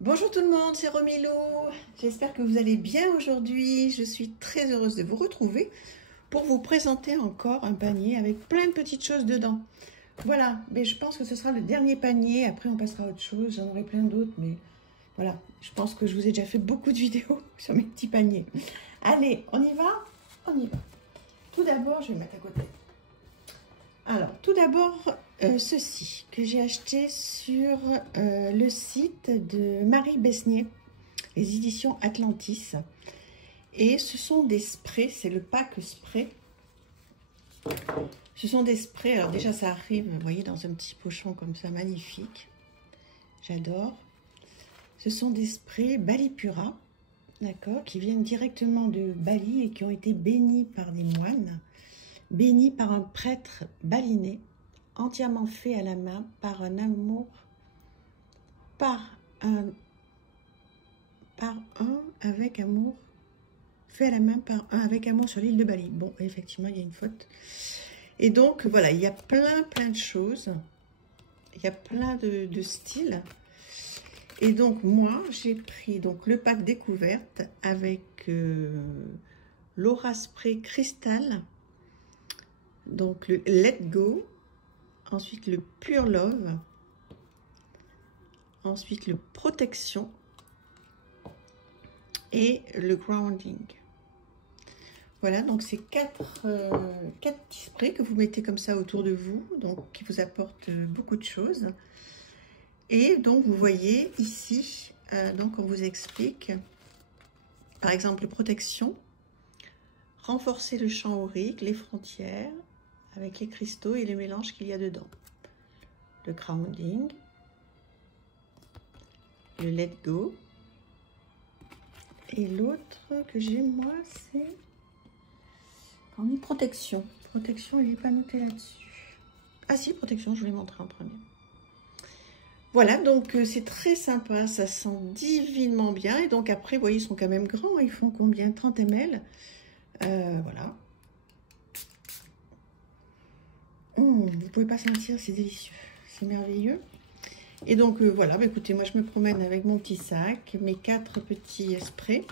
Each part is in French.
Bonjour tout le monde, c'est Romilou. J'espère que vous allez bien aujourd'hui. Je suis très heureuse de vous retrouver pour vous présenter encore un panier avec plein de petites choses dedans. Voilà, mais je pense que ce sera le dernier panier. Après, on passera à autre chose. J'en aurai plein d'autres, mais voilà. Je pense que je vous ai déjà fait beaucoup de vidéos sur mes petits paniers. Allez, on y va? On y va. Tout d'abord, je vais mettre à côté. Alors, tout d'abord, ceci que j'ai acheté sur le site de Marie Besnier, les éditions Atlantis. Et ce sont des sprays, c'est le pack spray. Ce sont des sprays, alors déjà ça arrive, vous voyez, dans un petit pochon comme ça, magnifique. J'adore. Ce sont des sprays Balipura, d'accord, qui viennent directement de Bali et qui ont été bénis par des moines. Béni par un prêtre balinais, entièrement fait à la main par un amour, avec amour, fait à la main par un avec amour sur l'île de Bali. Bon, effectivement, il y a une faute. Et donc, voilà, il y a plein de choses. Il y a plein de styles. Et donc, moi, j'ai pris donc le pack découverte avec l'Aura Spray Cristal. Donc le Let Go, ensuite le Pure Love, ensuite le Protection et le Grounding. Voilà, donc c'est quatre petits sprays que vous mettez comme ça autour de vous, donc qui vous apportent beaucoup de choses. Et donc vous voyez ici, donc on vous explique, par exemple, Protection, renforcer le champ aurique, les frontières, avec les cristaux et les mélanges qu'il y a dedans. Le grounding, le let go, et l'autre que j'ai moi c'est une protection. Protection, il n'est pas noté là-dessus. Ah si, protection, je vais montrer en premier. Voilà, donc c'est très sympa, ça sent divinement bien. Et donc après, vous voyez, ils sont quand même grands, ils font combien? 30 ml. Voilà. Vous ne pouvez pas sentir, c'est délicieux, c'est merveilleux. Et donc voilà, bah, écoutez, moi je me promène avec mon petit sac, mes 4 petits sprays,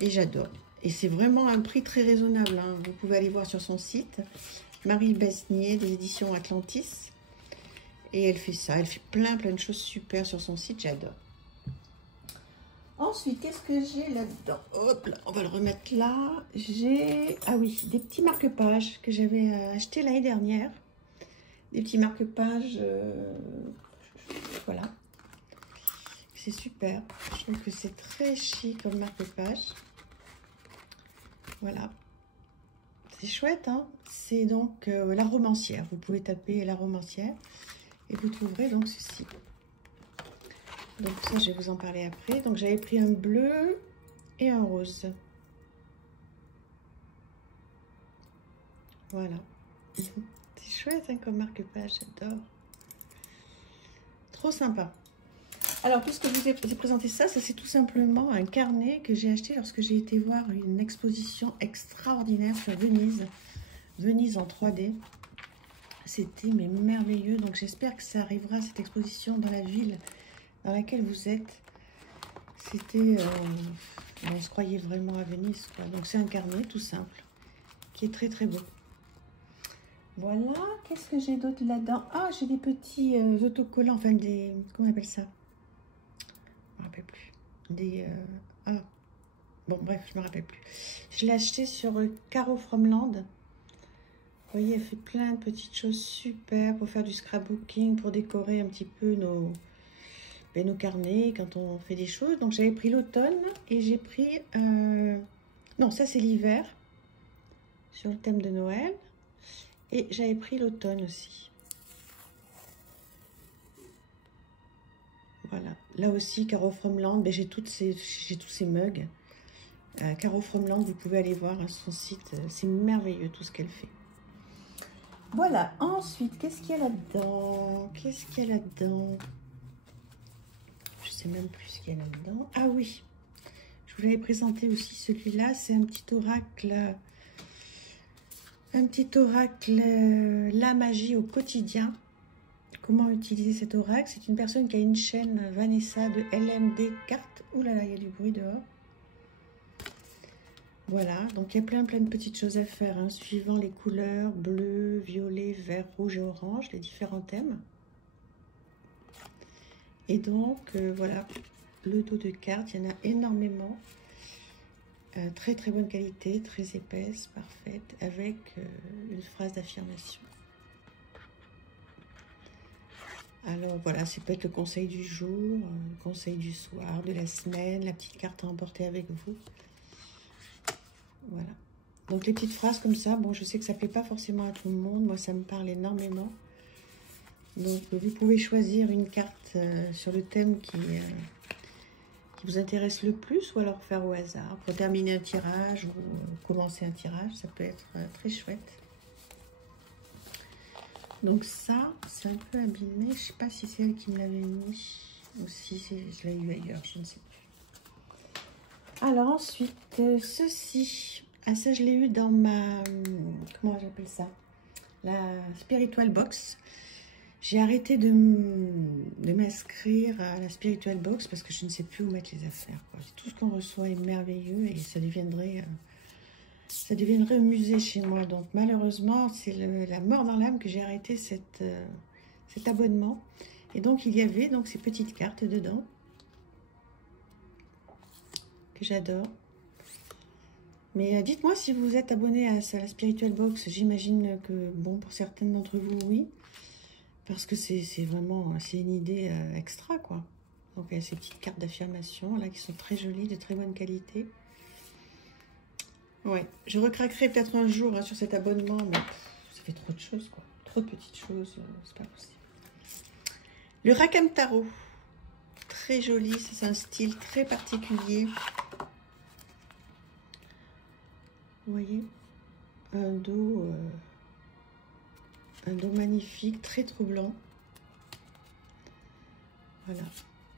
et j'adore. Et c'est vraiment un prix très raisonnable, hein. Vous pouvez aller voir sur son site, Marie Besnier des éditions Atlantis. Et elle fait ça, elle fait plein de choses super sur son site, j'adore. Ensuite, qu'est-ce que j'ai là-dedans? Hop là, on va le remettre là. J'ai, ah oui, des petits marque-pages que j'avais acheté l'année dernière. Des petits marque-pages, voilà. C'est super. Je trouve que c'est très chic comme marque-page. Voilà. C'est chouette, hein? C'est donc la romancière. Vous pouvez taper la romancière et vous trouverez donc ceci. Donc ça, je vais vous en parler après. Donc j'avais pris un bleu et un rose. Voilà. C'est chouette hein, comme marque-page, j'adore. Trop sympa. Alors, puisque je vous ai présenté ça, c'est tout simplement un carnet que j'ai acheté lorsque j'ai été voir une exposition extraordinaire sur Venise. Venise en 3D. C'était mais merveilleux. Donc j'espère que ça arrivera, cette exposition, dans la ville dans laquelle vous êtes. C'était... on se croyait vraiment à Venise, quoi. Donc c'est un carnet tout simple, qui est très beau. Voilà, qu'est-ce que j'ai d'autre là-dedans? Ah, j'ai des petits autocollants, enfin des... Comment on appelle ça? Je me rappelle plus. Des... ah, bon bref, je me rappelle plus. Je l'ai acheté sur Caro Fromland. Vous voyez, elle fait plein de petites choses super pour faire du scrapbooking, pour décorer un petit peu nos carnets quand on fait des choses. Donc j'avais pris l'automne et j'ai pris... non, ça c'est l'hiver, sur le thème de Noël. Et j'avais pris l'automne aussi. Voilà. Là aussi, Caro Fromland, ben, j'ai tous ces mugs. Caro Fromland, vous pouvez aller voir hein, son site. C'est merveilleux tout ce qu'elle fait. Voilà. Ensuite, qu'est-ce qu'il y a là-dedans? Qu'est-ce qu'il y a là-dedans? Je sais même plus ce qu'il y a là-dedans. Ah oui, je vous l'avais présenté aussi celui-là. C'est un petit oracle. La magie au quotidien. Comment utiliser cet oracle? C'est une personne qui a une chaîne Vanessa de LMD Cartes. Ouh là là, il y a du bruit dehors. Voilà, donc il y a plein de petites choses à faire, hein, suivant les couleurs bleu, violet, vert, rouge et orange, les différents thèmes. Et donc, voilà, le dos de cartes, il y en a énormément. Très bonne qualité, très épaisse, parfaite, avec une phrase d'affirmation. Alors voilà, ça peut être le conseil du jour, le conseil du soir, de la semaine, la petite carte à emporter avec vous. Voilà. Donc les petites phrases comme ça, bon, je sais que ça ne plaît pas forcément à tout le monde. Moi, ça me parle énormément. Donc vous pouvez choisir une carte sur le thème qui vous intéresse le plus, ou alors faire au hasard pour terminer un tirage ou commencer un tirage. Ça peut être très chouette. Donc ça, c'est un peu abîmé. Je ne sais pas si c'est elle qui me l'avait mis ou si je l'ai eu ailleurs, je ne sais plus. Alors ensuite, ceci. Ah, ça, je l'ai eu dans ma... Comment j'appelle ça? La Spiritual Box. J'ai arrêté de m'inscrire à la Spiritual Box parce que je ne sais plus où mettre les affaires, quoi. Tout ce qu'on reçoit est merveilleux et ça deviendrait un musée chez moi. Donc malheureusement, c'est la mort dans l'âme que j'ai arrêté cet abonnement. Et donc il y avait donc ces petites cartes dedans que j'adore. Mais dites-moi si vous êtes abonné à la Spiritual Box. J'imagine que, bon, pour certaines d'entre vous, oui. Parce que c'est vraiment, c'est une idée extra, quoi. Donc, il y a ces petites cartes d'affirmation, là, qui sont très jolies, de très bonne qualité. Ouais, je recraquerai peut-être un jour hein, sur cet abonnement, mais ça fait trop de choses, quoi. Trop de petites choses, c'est pas possible. Le Rakam Tarot. Très joli, c'est un style très particulier. Vous voyez, un dos magnifique, très troublant. Voilà,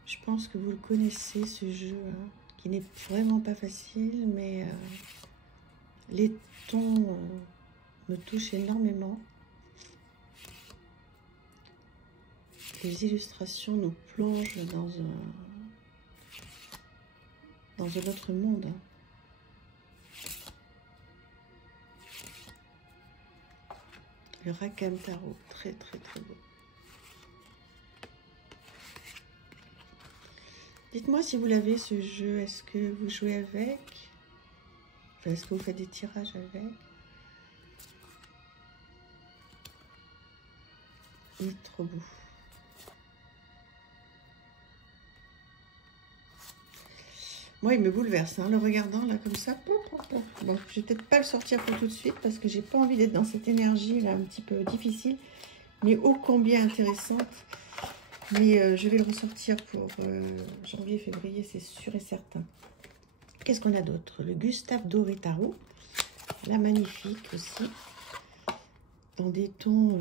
je pense que vous le connaissez, ce jeu, hein, qui n'est vraiment pas facile, mais les tons me touchent énormément. Les illustrations nous plongent dans un autre monde, hein. Le Rakam Tarot, très beau. Dites-moi si vous l'avez ce jeu, est-ce que vous jouez avec? Enfin, est-ce que vous faites des tirages avec? Il est trop beau. Moi, il me bouleverse, hein, le regardant là comme ça. Bon, je vais peut-être pas le sortir pour tout de suite parce que j'ai pas envie d'être dans cette énergie là un petit peu difficile, mais ô combien intéressante. Mais je vais le ressortir pour janvier, février, c'est sûr et certain. Qu'est-ce qu'on a d'autre? Le Gustave Doré Tarot, la magnifique aussi, dans des tons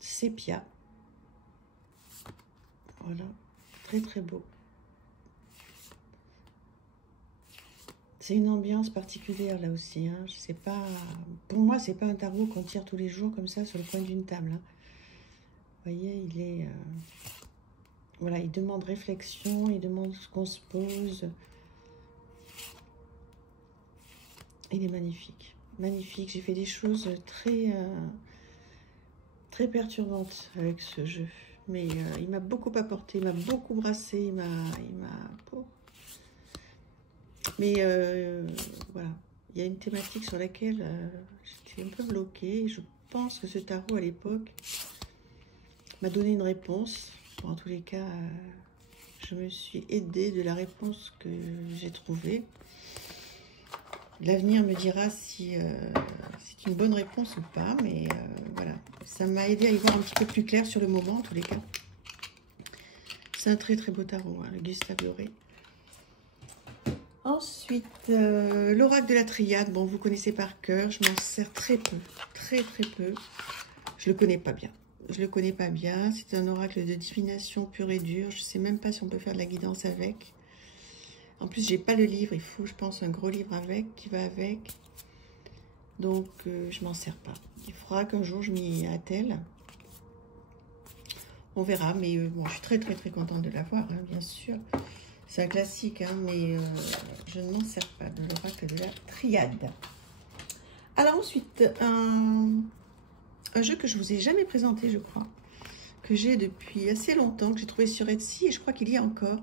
sépia. Voilà, très beau. C'est une ambiance particulière là aussi, hein. Je sais pas, pour moi c'est pas un tarot qu'on tire tous les jours comme ça sur le coin d'une table, hein. Vous voyez, il est voilà, il demande réflexion, il demande qu'on se pose. Il est magnifique, magnifique. J'ai fait des choses très perturbantes avec ce jeu, mais il m'a beaucoup apporté, il m'a beaucoup brassé, il m'a mais voilà, il y a une thématique sur laquelle j'étais un peu bloquée. Je pense que ce tarot à l'époque m'a donné une réponse. En tous les cas, je me suis aidée de la réponse que j'ai trouvée. L'avenir me dira si c'est une bonne réponse ou pas, mais voilà, ça m'a aidé à y voir un petit peu plus clair sur le moment, en tous les cas. C'est un très beau tarot, hein, le Gustave Doré. Ensuite, l'oracle de la triade. Bon, vous connaissez par cœur. Je m'en sers très peu. Très peu. Je le connais pas bien. C'est un oracle de divination pure et dure. Je ne sais même pas si on peut faire de la guidance avec. En plus, j'ai pas le livre. Il faut, je pense, un gros livre qui va avec. Donc, je m'en sers pas. Il faudra qu'un jour, je m'y attelle. On verra, mais bon, je suis très contente de l'avoir, hein, bien sûr. C'est un classique, hein, mais je ne m'en sers pas de l'oracle de la triade. Alors ensuite, un jeu que je vous ai jamais présenté, je crois, que j'ai depuis assez longtemps, que j'ai trouvé sur Etsy, et je crois qu'il y a encore.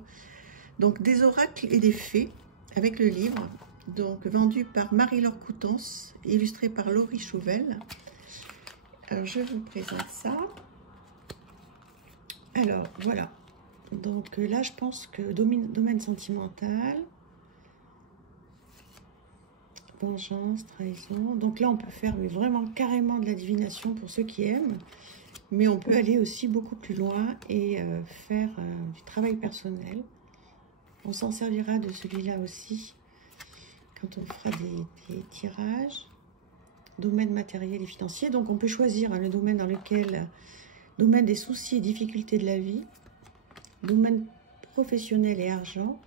Donc, des oracles et des fées, avec le livre, donc vendu par Marie-Laure Coutances, illustré par Laurie Chauvel. Alors, je vous présente ça. Alors, voilà. Donc là, je pense que domaine sentimental, vengeance, trahison. Donc là, on peut faire mais vraiment carrément de la divination pour ceux qui aiment. Mais on peut aller aussi beaucoup plus loin et faire du travail personnel. On s'en servira de celui-là aussi quand on fera des tirages. Domaine matériel et financier. Donc on peut choisir le domaine dans lequel... Domaine des soucis et difficultés de la vie. Domaine professionnel et argent.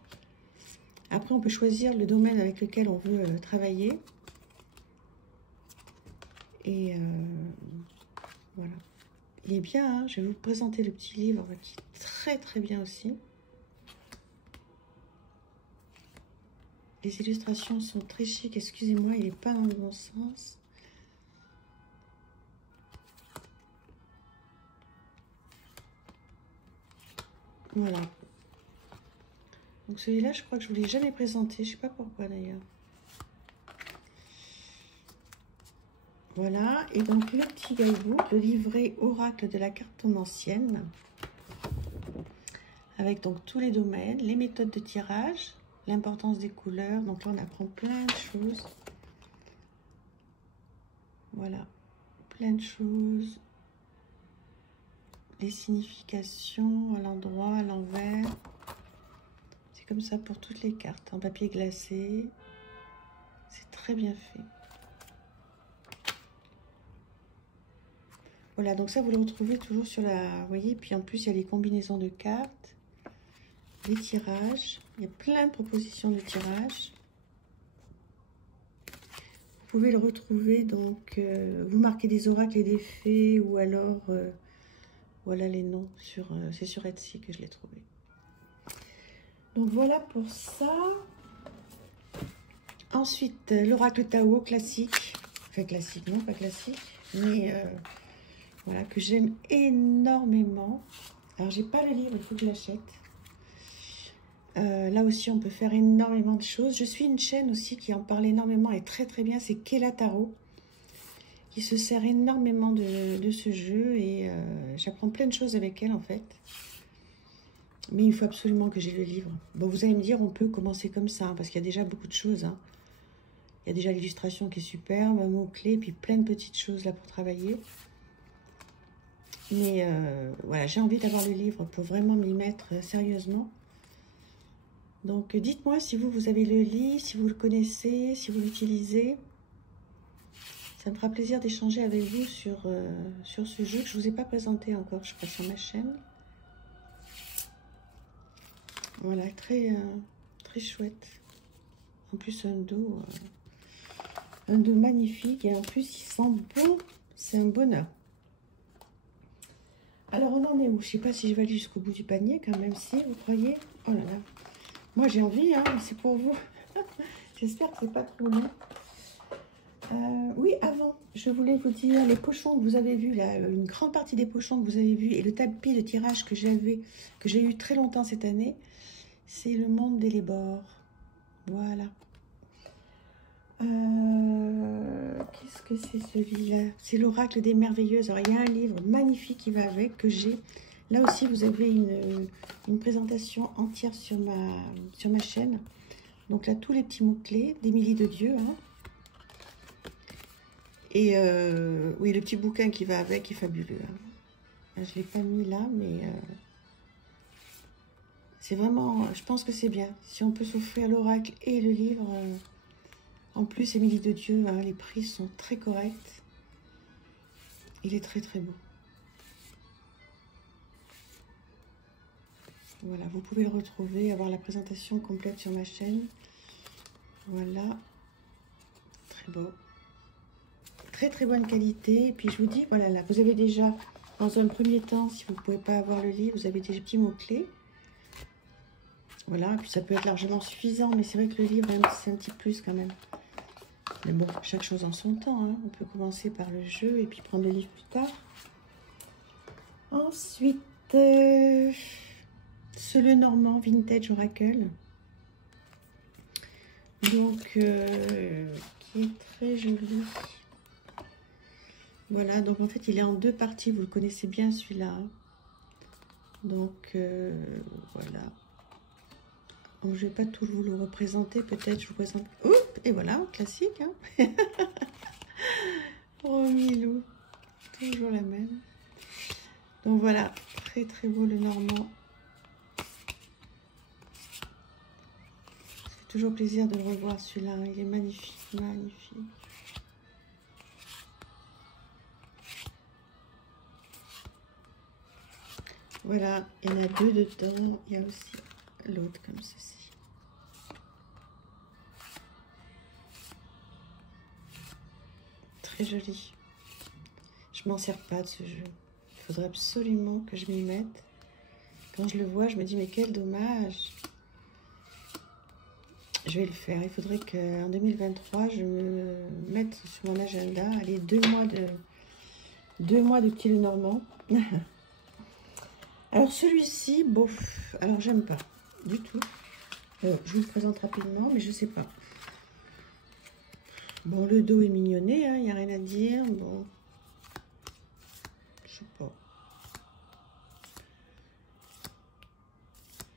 Après, on peut choisir le domaine avec lequel on veut travailler. Et voilà. Il est bien, hein. Je vais vous présenter le petit livre qui est très bien aussi. Les illustrations sont très chic. Excusez-moi, il n'est pas dans le bon sens. Voilà. Donc celui-là, je crois que je ne vous l'ai jamais présenté. Je ne sais pas pourquoi d'ailleurs. Voilà. Et donc le petit guidebook, le livret oracle de la cartomancienne. Avec donc tous les domaines, les méthodes de tirage, l'importance des couleurs. Donc là, on apprend plein de choses. Voilà. Plein de choses. Les significations à l'endroit, à l'envers. C'est comme ça pour toutes les cartes, en papier glacé. C'est très bien fait. Voilà, donc ça, vous le retrouvez toujours sur la... Vous voyez, puis en plus, il y a les combinaisons de cartes, les tirages. Il y a plein de propositions de tirages. Vous pouvez le retrouver, donc, vous marquez des oracles et des fées, ou alors... voilà les noms, c'est sur Etsy que je l'ai trouvé. Donc voilà pour ça. Ensuite, l'oracle Tao classique. Enfin classique, non pas classique. Mais voilà, que j'aime énormément. Alors j'ai pas le livre, il faut que je l'achète. Là aussi, on peut faire énormément de choses. Je suis une chaîne aussi qui en parle énormément et très bien. C'est Kela Tarot, qui se sert énormément de ce jeu et j'apprends plein de choses avec elle en fait. Mais il faut absolument que j'ai le livre. Bon, vous allez me dire, on peut commencer comme ça, hein, parce qu'il y a déjà beaucoup de choses. Hein. Il y a déjà l'illustration qui est superbe, un mot-clé, puis plein de petites choses là pour travailler. Mais voilà, j'ai envie d'avoir le livre pour vraiment m'y mettre sérieusement. Donc dites-moi si vous avez le livre, si vous le connaissez, si vous l'utilisez. Ça me fera plaisir d'échanger avec vous sur ce jeu que je ne vous ai pas présenté encore, je crois, sur ma chaîne. Voilà, très chouette. En plus, un dos magnifique. Et en plus, il sent bon. C'est un bonheur. Alors, on en est où? Je ne sais pas si je vais aller jusqu'au bout du panier, quand même, si vous croyez. Oh là là. Moi, j'ai envie, hein, c'est pour vous. J'espère que c'est pas trop long. Oui, avant, je voulais vous dire les pochons que vous avez vus, là, une grande partie des pochons que vous avez vus et le tapis de tirage que j'ai eu très longtemps cette année, c'est le monde des Lébors. Voilà. Qu'est-ce que c'est celui-là? C'est l'oracle des merveilleuses. Alors, il y a un livre magnifique qui va avec, que j'ai. Là aussi, vous avez une présentation entière sur ma chaîne. Donc là, tous les petits mots-clés d'Émilie de Dieu, hein. Et oui, le petit bouquin qui va avec est fabuleux. Hein. Je ne l'ai pas mis là, mais c'est vraiment... Je pense que c'est bien. Si on peut s'offrir l'oracle et le livre, en plus, Émilie de Dieu, hein, les prix sont très corrects. Il est très beau. Voilà, vous pouvez le retrouver, avoir la présentation complète sur ma chaîne. Voilà. Très beau. Très bonne qualité. Et puis je vous dis, voilà, là, vous avez déjà Dans un premier temps, si vous ne pouvez pas avoir le livre, vous avez des petits mots-clés. Voilà, puis ça peut être largement suffisant, mais c'est vrai que le livre, c'est un petit plus quand même. Mais bon, chaque chose en son temps, hein. On peut commencer par le jeu et puis prendre le livre plus tard. Ensuite, ce Le Normand Vintage Oracle. Donc, qui est très joli. Voilà, donc en fait, il est en deux parties. Vous le connaissez bien, celui-là. Donc, voilà. Donc, je ne vais pas tout vous le représenter. Peut-être, je vous présente... Oups, et voilà, classique. Hein. Oh, Milou. Toujours la même. Donc, voilà. Très, très beau, le Normand. C'est toujours plaisir de le revoir, celui-là. Il est magnifique, magnifique. Voilà, il y en a deux dedans. Il y a aussi l'autre comme ceci. Très joli. Je m'en sers pas de ce jeu. Il faudrait absolument que je m'y mette. Quand je le vois, je me dis mais quel dommage. Je vais le faire. Il faudrait qu'en 2023, je me mette sur mon agenda. Allez, 2 mois de petit Lenormand. Alors celui-ci, bof, alors j'aime pas du tout. Je vous le présente rapidement, mais je sais pas. Bon, le dos est mignonné, hein, il n'y a rien à dire. Bon, je sais pas.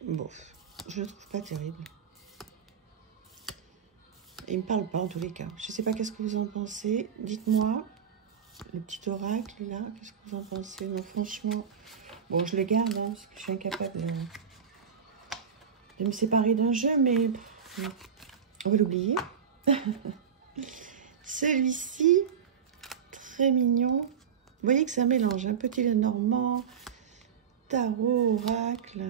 Bof, je le trouve pas terrible. Il me parle pas en tous les cas. Je sais pas qu'est-ce que vous en pensez. Dites-moi, le petit oracle là, qu'est-ce que vous en pensez? Non, franchement... Bon, je le garde, hein, parce que je suis incapable de me séparer d'un jeu, mais on va l'oublier. Celui-ci, très mignon. Vous voyez que ça mélange un petit Lenormand, tarot, oracle.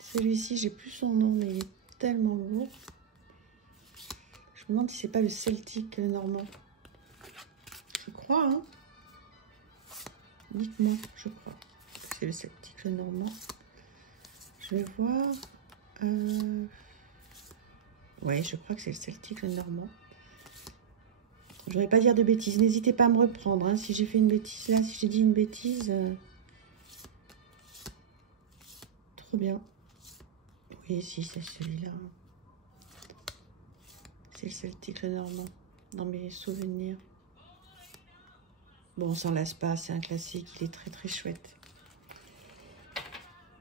Celui-ci, j'ai plus son nom, mais il est tellement beau. Je me demande si c'est pas le celtique Lenormand. Je crois, hein. Dites-moi, je crois. C'est le celtique Lenormand. Je vais voir. Ouais, je crois que c'est le celtique Lenormand. Je ne voudrais pas dire de bêtises. N'hésitez pas à me reprendre. Hein, si j'ai fait une bêtise là, si j'ai dit une bêtise. Trop bien. Oui, si, c'est celui-là. C'est le celtique Lenormand. Dans mes souvenirs. Bon, on s'en lasse pas. C'est un classique. Il est très très chouette.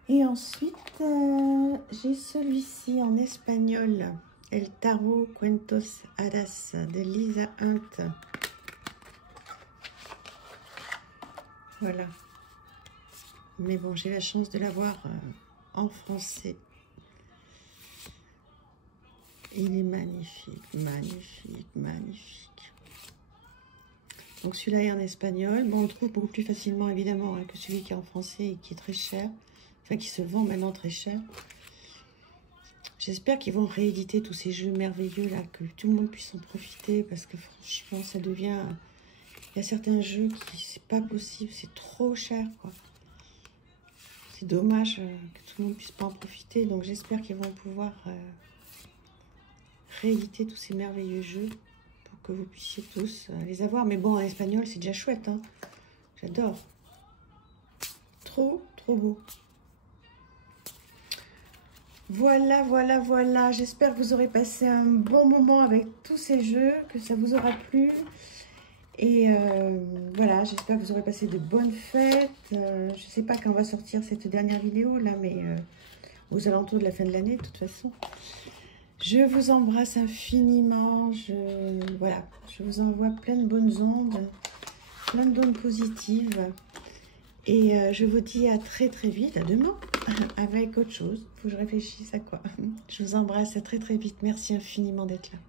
Et ensuite, j'ai celui-ci en espagnol, El Tarot Cuentos Hadas de Lisa Hunt. Voilà. Mais bon, j'ai la chance de l'avoir en français. Il est magnifique, magnifique, magnifique. Donc celui-là est en espagnol. Bon, on le trouve beaucoup plus facilement, évidemment, hein, que celui qui est en français et qui est très cher. Enfin, qui se vend maintenant très cher. J'espère qu'ils vont rééditer tous ces jeux merveilleux là, que tout le monde puisse en profiter, parce que franchement, ça devient... Il y a certains jeux qui, c'est pas possible, c'est trop cher, quoi. C'est dommage que tout le monde puisse pas en profiter, donc j'espère qu'ils vont pouvoir rééditer tous ces merveilleux jeux pour que vous puissiez tous les avoir. Mais bon, en espagnol, c'est déjà chouette, hein. J'adore. Trop, trop beau. Voilà, voilà, voilà. J'espère que vous aurez passé un bon moment avec tous ces jeux, que ça vous aura plu. Et voilà, j'espère que vous aurez passé de bonnes fêtes. Je ne sais pas quand va sortir cette dernière vidéo, là, mais aux alentours de la fin de l'année, de toute façon. Je vous embrasse infiniment. Voilà, je vous envoie plein de bonnes ondes, plein d'ondes positives. Et je vous dis à très très vite, à demain, avec autre chose. Il faut que je réfléchisse à quoi. Je vous embrasse, à très très vite. Merci infiniment d'être là.